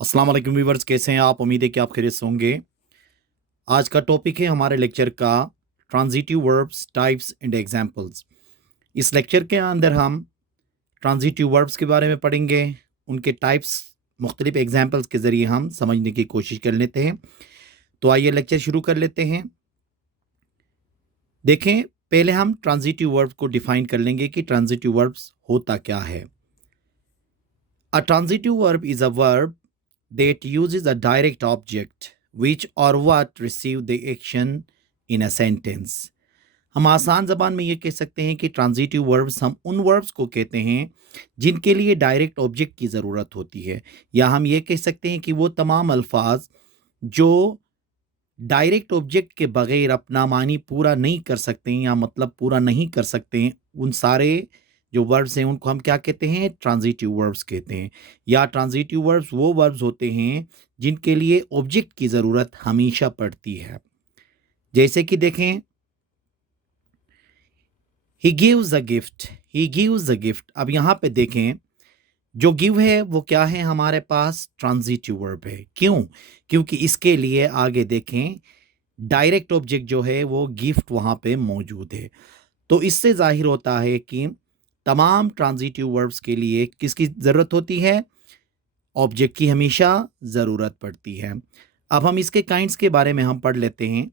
अस्सलाम वालेकुम व्यूवर्स, कैसे हैं आप? उम्मीद है कि आप खैरियत से होंगे। आज का टॉपिक है हमारे लेक्चर का transitive verbs types and examples. इस लेक्चर के अंदर हम ट्रांजिटिव वर्ब्स के बारे में पढ़ेंगे, उनके टाइप्स मुख्तलिफ एग्जांपल्स के ज़रिए हम समझने की कोशिश कर लेते हैं। तो आइए लेक्चर शुरू कर लेते हैं। देखें, पहले हम ट्रांजिटिव वर्ब्स को डिफाइन कर लेंगे कि ट्रांजिटिव वर्ब्स होता क्या है। अ transitive verb is a verb that uses a direct object which or what receive the action in a sentence। हम आसान ज़बान में ये कह सकते हैं कि ट्रांजिटिव वर्ब्स हम उन वर्ब्स को कहते हैं जिनके लिए डायरेक्ट ऑब्जेक्ट की ज़रूरत होती है, या हम ये कह सकते हैं कि वो तमाम अल्फाज जो डायरेक्ट ऑब्जेक्ट के बगैर अपना मानी पूरा नहीं कर सकते हैं या मतलब पूरा नहीं कर सकते हैं, उन सारे जो वर्ब्स हैं उनको हम क्या कहते हैं? ट्रांजिटिव वर्ब्स कहते हैं। या ट्रांजिटिव वर्ब्स वो वर्ब्स होते हैं जिनके लिए ऑब्जेक्ट की ज़रूरत हमेशा पड़ती है। जैसे कि देखें, he gives a gift, he gives a gift. अब यहाँ पे देखें, जो गिव है वो क्या है? हमारे पास ट्रांजिटिव वर्ब है। क्यों? क्योंकि इसके लिए आगे देखें, डायरेक्ट ऑब्जेक्ट जो है वो गिफ्ट वहाँ पे मौजूद है। तो इससे ज़ाहिर होता है कि तमाम ट्रांजिटिव वर्ब्स के लिए किसकी ज़रूरत होती है? ऑब्जेक्ट की हमेशा ज़रूरत पड़ती है। अब हम इसके काइंड्स के बारे में हम पढ़ लेते हैं।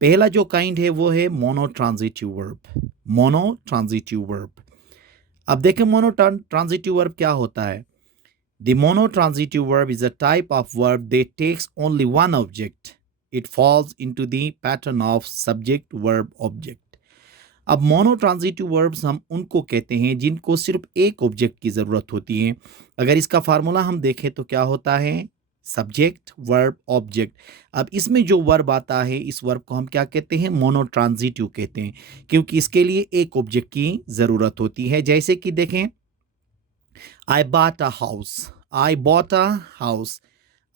पहला जो काइंड है वो है मोनो-ट्रांजिटिव वर्ब। Mono-transitive verb. अब देखें, मोनो-ट्रांजिटिव वर्ब क्या होता है? The mono-transitive verb is a type of verb that takes only one object. It falls into the pattern of subject verb object। अब मोनो-ट्रांजिटिव वर्ब्स हम उनको कहते हैं जिनको सिर्फ एक ऑब्जेक्ट की ज़रूरत होती है। अगर इसका फार्मूला हम देखें तो क्या होता है? Subject verb object. अब इसमें जो वर्ब आता है, इस वर्ब को हम क्या कहते हैं? मोनो-ट्रांजिटिव कहते हैं, क्योंकि इसके लिए एक ऑब्जेक्ट की ज़रूरत होती है। जैसे कि देखें, I bought a house, I bought a house.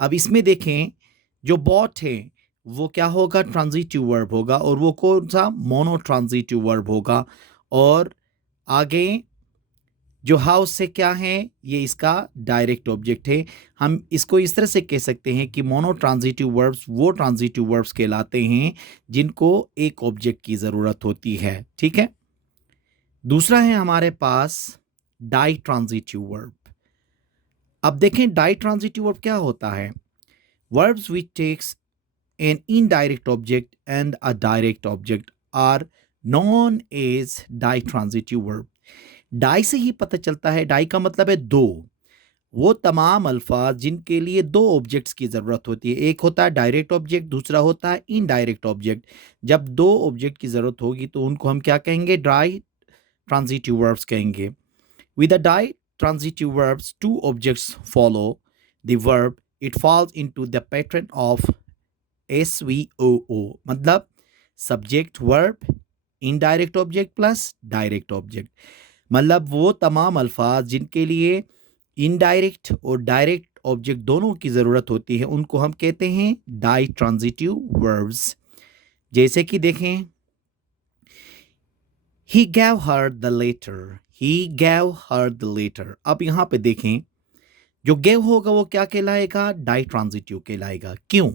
अब इसमें देखें, जो बॉट है वो क्या होगा? ट्रांजिटिव वर्ब होगा, और वो कौन सा? मोनो ट्रांजिटिव वर्ब होगा। और आगे जो हाउस से क्या है? ये इसका डायरेक्ट ऑब्जेक्ट है। हम इसको इस तरह से कह सकते हैं कि मोनो ट्रांजिटिव वर्ब्स वो ट्रांजिटिव वर्ब्स कहलाते हैं जिनको एक ऑब्जेक्ट की ज़रूरत होती है। ठीक है। दूसरा है हमारे पास डाई ट्रांजिटिव वर्ब। अब देखें, डाई ट्रांजिटिव वर्ब क्या होता है? Verbs which takes an indirect object and a direct object are known as ditransitive verb। Di से ही पता चलता है, डाई का मतलब है दो। वो तमाम अल्फाज जिनके लिए दो ऑब्जेक्ट्स की ज़रूरत होती है, एक होता है डायरेक्ट ऑब्जेक्ट, दूसरा होता है इनडायरेक्ट ऑब्जेक्ट। जब दो ऑब्जेक्ट की ज़रूरत होगी तो उनको हम क्या कहेंगे? डाई ट्रांजिटिव वर्ब्स कहेंगे। With the di-transitive verbs, two objects follow the verb. It falls into the pattern of SVOO, मतलब subject verb indirect object plus direct object. मतलब वो तमाम अल्फाज जिनके लिए इनडायरेक्ट और डायरेक्ट ऑब्जेक्ट दोनों की ज़रूरत होती है उनको हम कहते हैं डाई ट्रांजिटिव वर्ब्स। जैसे कि देखें, he gave her the letter, he gave her the letter. अब यहाँ पे देखें, जो गेव होगा वो क्या कहलाएगा? डाई ट्रांजिटिव कहलाएगा। क्यों?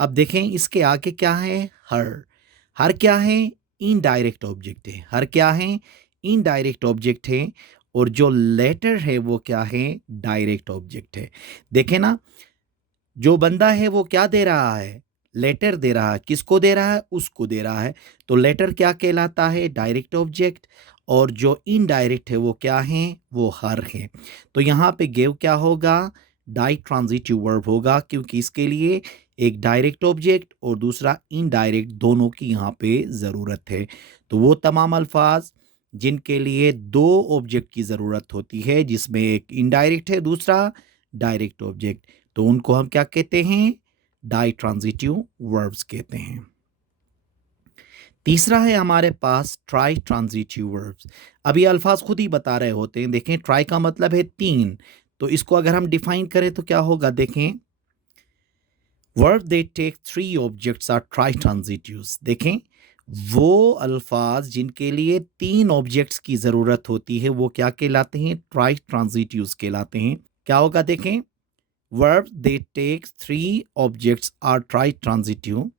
अब देखें, इसके आगे क्या है? हर। हर क्या है? इनडायरेक्ट ऑब्जेक्ट है। हर क्या है? इनडायरेक्ट ऑब्जेक्ट है। और जो लेटर है वो क्या है? डायरेक्ट ऑब्जेक्ट है। देखें ना, जो बंदा है वो क्या दे रहा है? लेटर दे रहा है। किसको दे रहा है? उसको दे रहा है। तो लेटर क्या कहलाता है? Direct object. और जो इनडायरेक्ट है वो क्या है? वो हर है। तो यहाँ पे गिव क्या होगा? डाई ट्रांजिटिव वर्ब होगा, क्योंकि इसके लिए एक डायरेक्ट ऑब्जेक्ट और दूसरा इनडायरेक्ट दोनों की यहाँ पे ज़रूरत है। तो वो तमाम अल्फाज जिनके लिए दो ऑब्जेक्ट की ज़रूरत होती है, जिसमें एक इनडायरेक्ट है, दूसरा डायरेक्ट ऑब्जेक्ट, तो उनको हम क्या कहते हैं? डाई ट्रांजिटिव वर्ब्स कहते हैं। तीसरा है हमारे पास ट्राई ट्रांजिटिव वर्ब्स। अब ये अल्फाज खुद ही बता रहे होते हैं। देखें, ट्राई का मतलब है तीन, तो इसको अगर हम डिफाइन करें तो क्या होगा? देखें, verb they take three objects are tri transitives. देखें, वो अल्फाज जिनके लिए तीन ऑब्जेक्ट्स की ज़रूरत होती है वो क्या कहलाते हैं? ट्राई ट्रांजिटिव्स कहलाते हैं। क्या होगा? देखें, Verbs that take three objects are tri-transitive.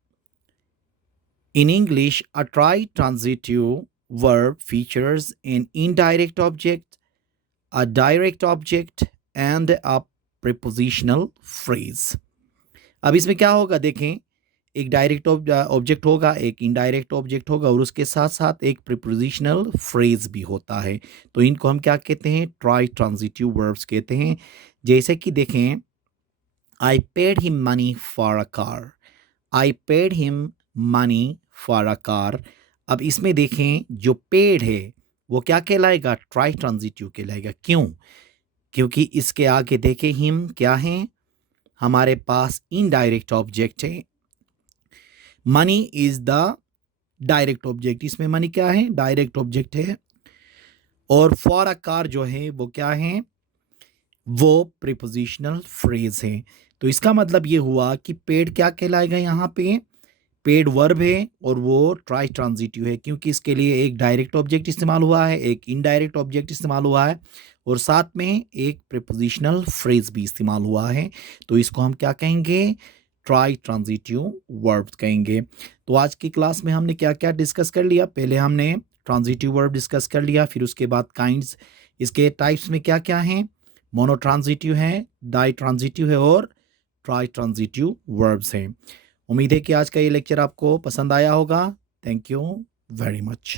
In English, a tri-transitive verb features an indirect object, a direct object and a prepositional phrase. अब इसमें क्या होगा देखें, एक डायरेक्ट ऑब्जेक्ट होगा, एक इनडायरेक्ट ऑब्जेक्ट होगा और उसके साथ साथ एक प्रीपोजिशनल फ्रेज भी होता है। तो इनको हम क्या कहते हैं, ट्राई ट्रांजिटिव वर्ब्स कहते हैं। जैसे कि देखें, I paid him money for a car, I paid him money for a car. अब इसमें देखें जो पेड है वो क्या कहलाएगा, ट्राई ट्रांजिटिव कहलाएगा। क्यों? क्योंकि इसके आगे देखें हिम क्या है, हमारे पास इनडायरेक्ट ऑब्जेक्ट है, money is the direct object, इसमें मनी क्या है, डायरेक्ट ऑब्जेक्ट है, और फॉर अ कार जो है वो क्या है, वो प्रीपोजिशनल फ्रेज है। तो इसका मतलब ये हुआ कि पेड क्या कहलाएगा, यहाँ पे पेड वर्ब है और वो ट्राई ट्रांजिटिव है, क्योंकि इसके लिए एक डायरेक्ट ऑब्जेक्ट इस्तेमाल हुआ है, एक इनडायरेक्ट ऑब्जेक्ट इस्तेमाल हुआ है और साथ में एक प्रीपोजिशनल फ्रेज भी इस्तेमाल हुआ है। तो इसको हम क्या कहेंगे, ट्राई ट्रांजिटिव वर्ब कहेंगे। तो आज की क्लास में हमने क्या क्या डिस्कस कर लिया, पहले हमने ट्रांजिटिव वर्ब डिस्कस कर लिया, फिर उसके बाद काइंड्स, इसके टाइप्स में क्या क्या हैं, मोनोट्रांजिटिव है, डाई ट्रांजिटिव है और ट्राई ट्रांजिटिव वर्ब्स हैं। उम्मीद है कि आज का ये लेक्चर आपको पसंद आया होगा। Thank you very much.